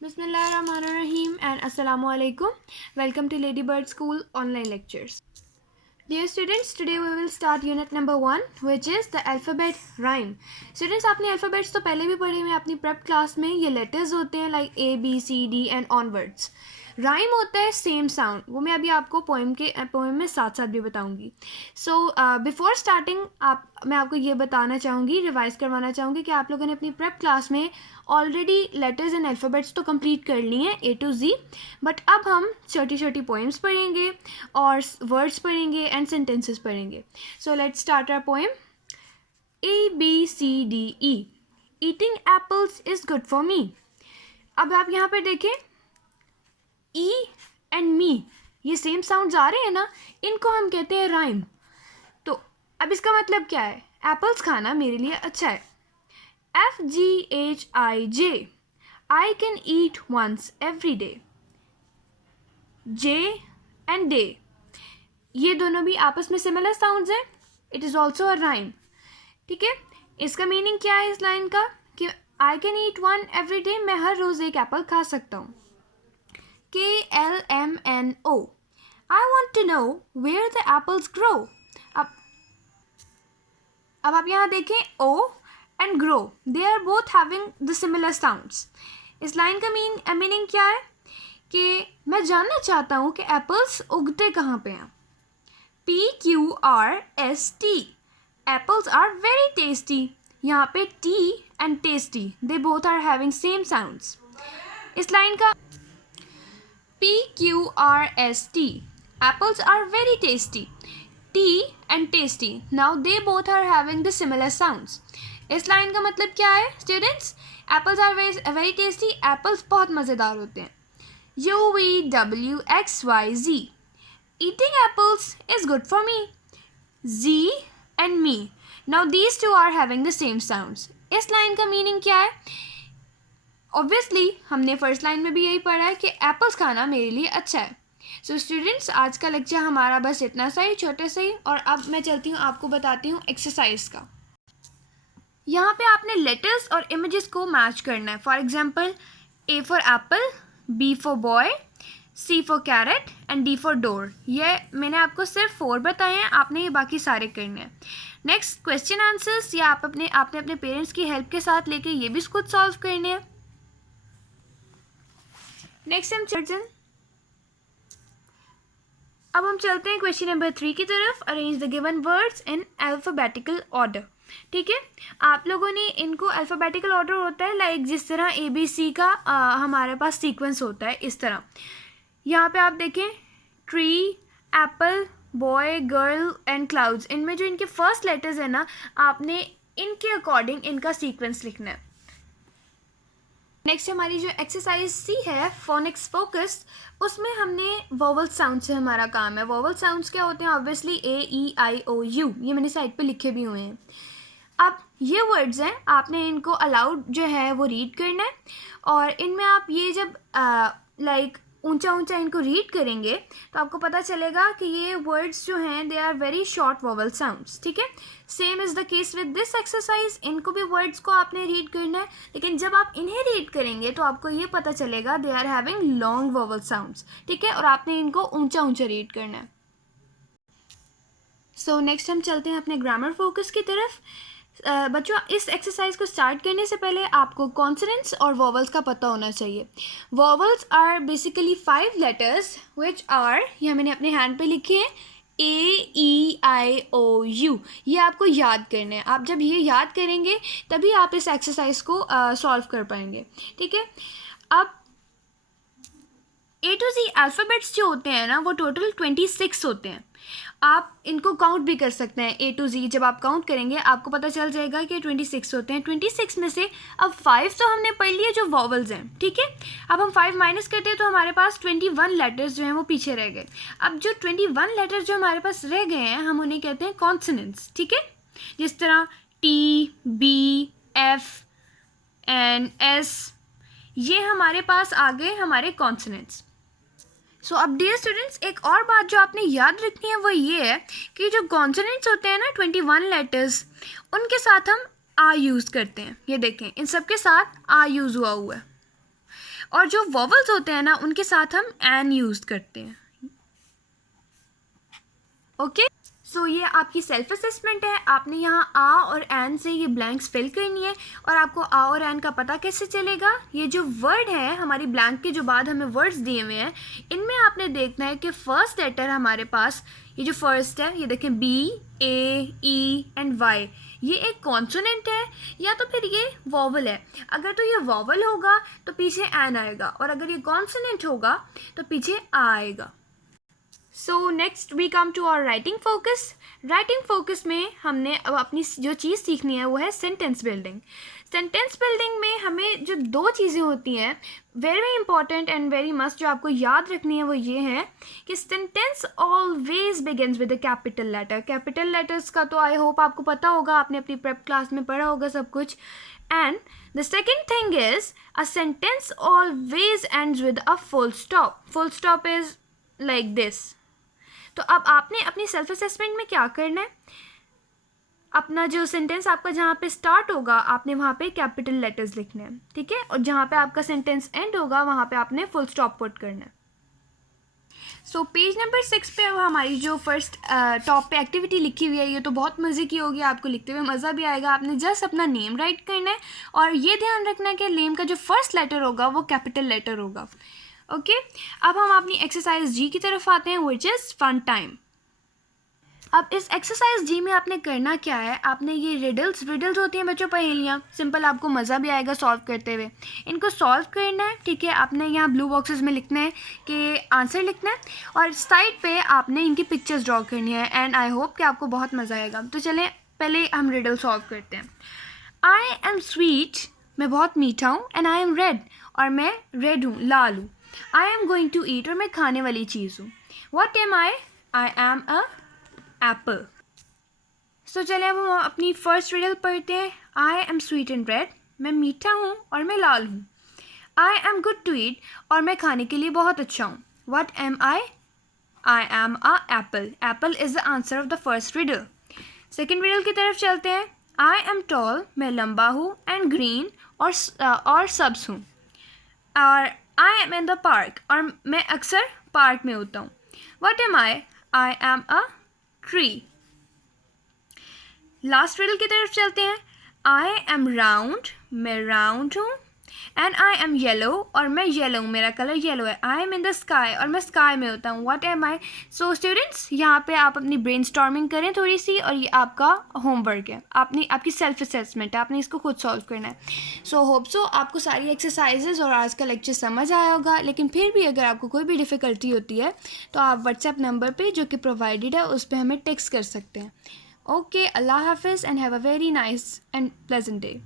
Bismillahirrahmanirrahim and Assalamu alaikum. Welcome to Ladybird School online lectures. Dear students, today we will start unit number 1 which is the alphabet rhyme. Students, आपने alphabets तो पहले भी पढ़े हुए अपनी prep class में. ये letters होते हैं like A, B, C, D and onwards. Rhyme होता है सेम साउंड, वो मैं अभी आपको पोएम में साथ साथ भी बताऊंगी. सो बिफोर स्टार्टिंग मैं आपको ये बताना चाहूँगी, रिवाइज करवाना चाहूँगी कि आप लोगों ने अपनी प्रेप क्लास में ऑलरेडी लेटर्स एंड अल्फ़ाबेट्स तो कंप्लीट कर ली हैं A to Z, बट अब हम छोटी छोटी पोएम्स पढ़ेंगे और वर्ड्स पढ़ेंगे एंड सेंटेंसेस पढ़ेंगे. So let's start our poem. ABCDE. Eating apples is good for me. अब आप यहाँ पर देखें, ई एंड मी ये सेम साउंड्स आ रहे हैं ना, इनको हम कहते हैं राइम. तो अब इसका मतलब क्या है? एप्पल्स खाना मेरे लिए अच्छा है. FGHIJ. I can eat once every day. J and day ये दोनों भी आपस में सिमिलर साउंड्स हैं. It is also a rhyme. ठीक है, इसका मीनिंग क्या है इस लाइन का कि आई can eat one every day, मैं हर रोज़ एक एप्पल खा सकता हूँ. KLMNO. I want to know where the apples grow. अब आप यहाँ देखें, O and grow, they are both having the similar sounds. इस लाइन का मीनिंग क्या है कि मैं जानना चाहता हूँ कि एप्पल्स उगते कहाँ पे हैं. PQRST. Apples are very tasty. यहाँ पे T and tasty, they both are having same sounds. इस लाइन का PQRST. Apples are very tasty. T and tasty. Now they both are having the similar sounds. इस line का मतलब क्या है students? Apples are very tasty. Apples बहुत मज़ेदार होते हैं. UVWXYZ. Eating apples is good for me. Z and me. Now these two are having the same sounds. इस लाइन का मीनिंग क्या है? ऑब्वियसली हमने फर्स्ट लाइन में भी यही पढ़ा है कि एप्पल्स खाना मेरे लिए अच्छा है. सो स्टूडेंट्स, आज का लेक्चर हमारा बस इतना सा ही, छोटे से ही. और अब मैं चलती हूँ, आपको बताती हूँ एक्सरसाइज का. यहाँ पे आपने लेटर्स और इमेजेस को मैच करना है. For example, A for Apple, B for boy, C for carrot and D for door. ये मैंने आपको सिर्फ 4 बताए हैं, आपने ये बाकी सारे करने हैं. नेक्स्ट क्वेश्चन आंसर्स या आपने अपने पेरेंट्स की हेल्प के साथ लेके ये भी खुद सॉल्व करने हैं. नेक्स्ट अब हम चलते हैं क्वेश्चन नंबर 3 की तरफ. Arrange the given words in alphabetical order. ठीक है, आप लोगों ने इनको अल्फ़ाबेटिकल ऑर्डर होता है लाइक जिस तरह ABC का हमारे पास सीक्वेंस होता है, इस तरह. यहाँ पे आप देखें, tree, Apple, boy, girl and clouds, इनमें जो इनके फर्स्ट लेटर्स है ना, आपने इनके अकॉर्डिंग इनका सीक्वेंस लिखना है. नेक्स्ट हमारी जो एक्सरसाइज C है, फोनिक्स फोकस, उसमें हमने वोवल साउंड से हमारा काम है. वोवल साउंड्स क्या होते हैं? ऑब्वियसली AEIOU, ये मैंने साइड पे लिखे भी हुए हैं. अब ये वर्ड्स हैं, आपने इनको अलाउड जो है वो रीड करना है. और इनमें आप ये जब लाइक ऊंचा ऊंचा इनको रीड करेंगे तो आपको पता चलेगा कि ये वर्ड्स जो हैं they are very short vowel sounds. ठीक है, same is the case with this exercise. इनको भी वर्ड्स को आपने रीड करना है, लेकिन जब आप इन्हें रीड करेंगे तो आपको ये पता चलेगा they are having long vowel sounds. ठीक है, और आपने इनको ऊंचा ऊंचा रीड करना है. सो नेक्स्ट हम चलते हैं अपने ग्रामर फोकस की तरफ. बच्चों, इस एक्सरसाइज को स्टार्ट करने से पहले आपको कॉन्सोनेंट्स और वोवल्स का पता होना चाहिए. Vowels are basically 5 letters which are, ये मैंने अपने हैंड पे लिखे हैं, AEIOU. ये आपको याद करने हैं. आप जब ये याद करेंगे तभी आप इस एक्सरसाइज को सॉल्व कर पाएंगे. ठीक है, अब A to Z अल्फ़ाबेट्स जो होते हैं ना, वो टोटल 26 होते हैं. आप इनको काउंट भी कर सकते हैं. A to Z जब आप काउंट करेंगे आपको पता चल जाएगा कि 26 होते हैं. 26 में से अब 5 तो हमने पढ़ लिए जो वॉवल्स हैं. ठीक है, अब हम 5 माइनस करते हैं तो हमारे पास 21 लेटर्स जो हैं वो पीछे रह गए. अब जो 21 लेटर्स जो हमारे पास रह गए हैं, हम उन्हें कहते हैं कॉन्सोनेंट्स. ठीक है, जिस तरह T, B, F and S, ये हमारे पास आ गए हमारे कॉन्सोनेंट्स. सो अब डियर स्टूडेंट्स, एक और बात जो आपने याद रखनी है वो ये है कि जो कॉन्सोनेंट्स होते हैं ना 21 लेटर्स, उनके साथ हम आ यूज़ करते हैं. ये देखें, इन सब के साथ आ यूज़ हुआ है. और जो वॉवल्स होते हैं ना उनके साथ हम एन यूज़ करते हैं। ओके, सो ये आपकी सेल्फ असेसमेंट है। आपने यहाँ आ और एन से ये ब्लैंक्स फिल करनी है। और आपको आ और एन का पता कैसे चलेगा? ये जो वर्ड है हमारी ब्लैंक के जो बाद हमें वर्ड्स दिए हुए हैं, इनमें आपने देखना है कि फर्स्ट लेटर हमारे पास, ये जो फर्स्ट है, ये देखें B, A, E and Y, ये एक कॉन्सोनेंट है या तो फिर ये वॉवल है। अगर तो ये वॉवल होगा तो पीछे एन आएगा, और अगर ये कॉन्सोनेंट होगा तो पीछे आ आएगा। So next we come to our writing focus. Writing focus में हमने अब अपनी जो चीज़ सीखनी है वो है सेंटेंस बिल्डिंग। सेंटेंस बिल्डिंग में हमें जो दो चीज़ें होती हैं very important and very must, जो आपको याद रखनी है वो ये है कि sentence always begins with a capital letter. Capital letters का तो आई होप आपको पता होगा, आपने अपनी प्रेप क्लास में पढ़ा होगा सब कुछ। And the second thing is a sentence always ends with a full stop. Full stop is like this. तो अब आपने अपनी सेल्फ असेसमेंट में क्या करना है, अपना जो सेंटेंस आपका जहाँ पे स्टार्ट होगा आपने वहाँ पे कैपिटल लेटर्स लिखने हैं, ठीक है, और जहाँ पे आपका सेंटेंस एंड होगा वहाँ पे आपने फुल स्टॉप पुट करना है। सो पेज नंबर 6 पे अब हमारी जो फर्स्ट टॉप पे एक्टिविटी लिखी हुई है, ये तो बहुत मज़े की होगी, आपको लिखते हुए मज़ा भी आएगा। आपने जस्ट अपना नेम राइट करना है और ये ध्यान रखना है कि नेम का जो फर्स्ट लेटर होगा वो कैपिटल लेटर होगा। ओके, अब हम अपनी एक्सरसाइज जी की तरफ आते हैं, विच इज़ फन टाइम। अब इस एक्सरसाइज जी में आपने करना क्या है, आपने ये रिडल्स होती हैं बच्चों, पहेलियाँ, सिंपल, आपको मज़ा भी आएगा सॉल्व करते हुए। इनको सॉल्व करना है, ठीक है। आपने यहाँ ब्लू बॉक्सेस में लिखना है कि आंसर लिखना है और साइड पे आपने इनकी पिक्चर्स ड्रॉ करनी है। एंड आई होप कि आपको बहुत मज़ा आएगा। तो चलें पहले हम रिडल सॉल्व करते हैं। आई एम स्वीट, मैं बहुत मीठा हूँ। एंड आई एम रेड, और मैं रेड हूँ, लाल हूँ। I am going to eat, और मैं खाने वाली चीज़ हूँ। What am I am a apple. So चलिए अब हम अपनी फर्स्ट रिडल पढ़ते हैं। I am sweet and red, मैं मीठा हूँ और मैं लाल हूँ। I am good to eat, और मैं खाने के लिए बहुत अच्छा हूँ। What am I am a apple. Apple is the answer of the first riddle. Second riddle की तरफ चलते हैं। आई एम टॉल, मैं लंबा हूँ, एंड ग्रीन, और सब्ज हूँ। और I am in the park, और मैं अक्सर पार्क में होता हूँ। What am I am a tree. Last riddle की तरफ चलते हैं। आई एम राउंड, मैं राउंड हूँ। एंड आई एम येलो, और मैं येलो हूँ, मेरा कलर येलो है। I am in the sky, और मैं स्काई में होता हूँ। What am I. So students, यहाँ पे आप अपनी ब्रेनस्टॉर्मिंग करें थोड़ी सी, और ये आपका होमवर्क है, आपकी सेल्फ असेसमेंट है, आपने इसको खुद सॉल्व करना है। सो होप सो आपको सारी एक्सरसाइजेज और आज का लेक्चर समझ आया होगा। लेकिन फिर भी अगर आपको कोई भी डिफ़िकल्टी होती है तो आप व्हाट्सएप नंबर पर जो कि प्रोवाइडेड है उस पर हमें टेक्स्ट कर सकते हैं। ओके, अल्लाह हाफिज़ and have a very nice and pleasant day.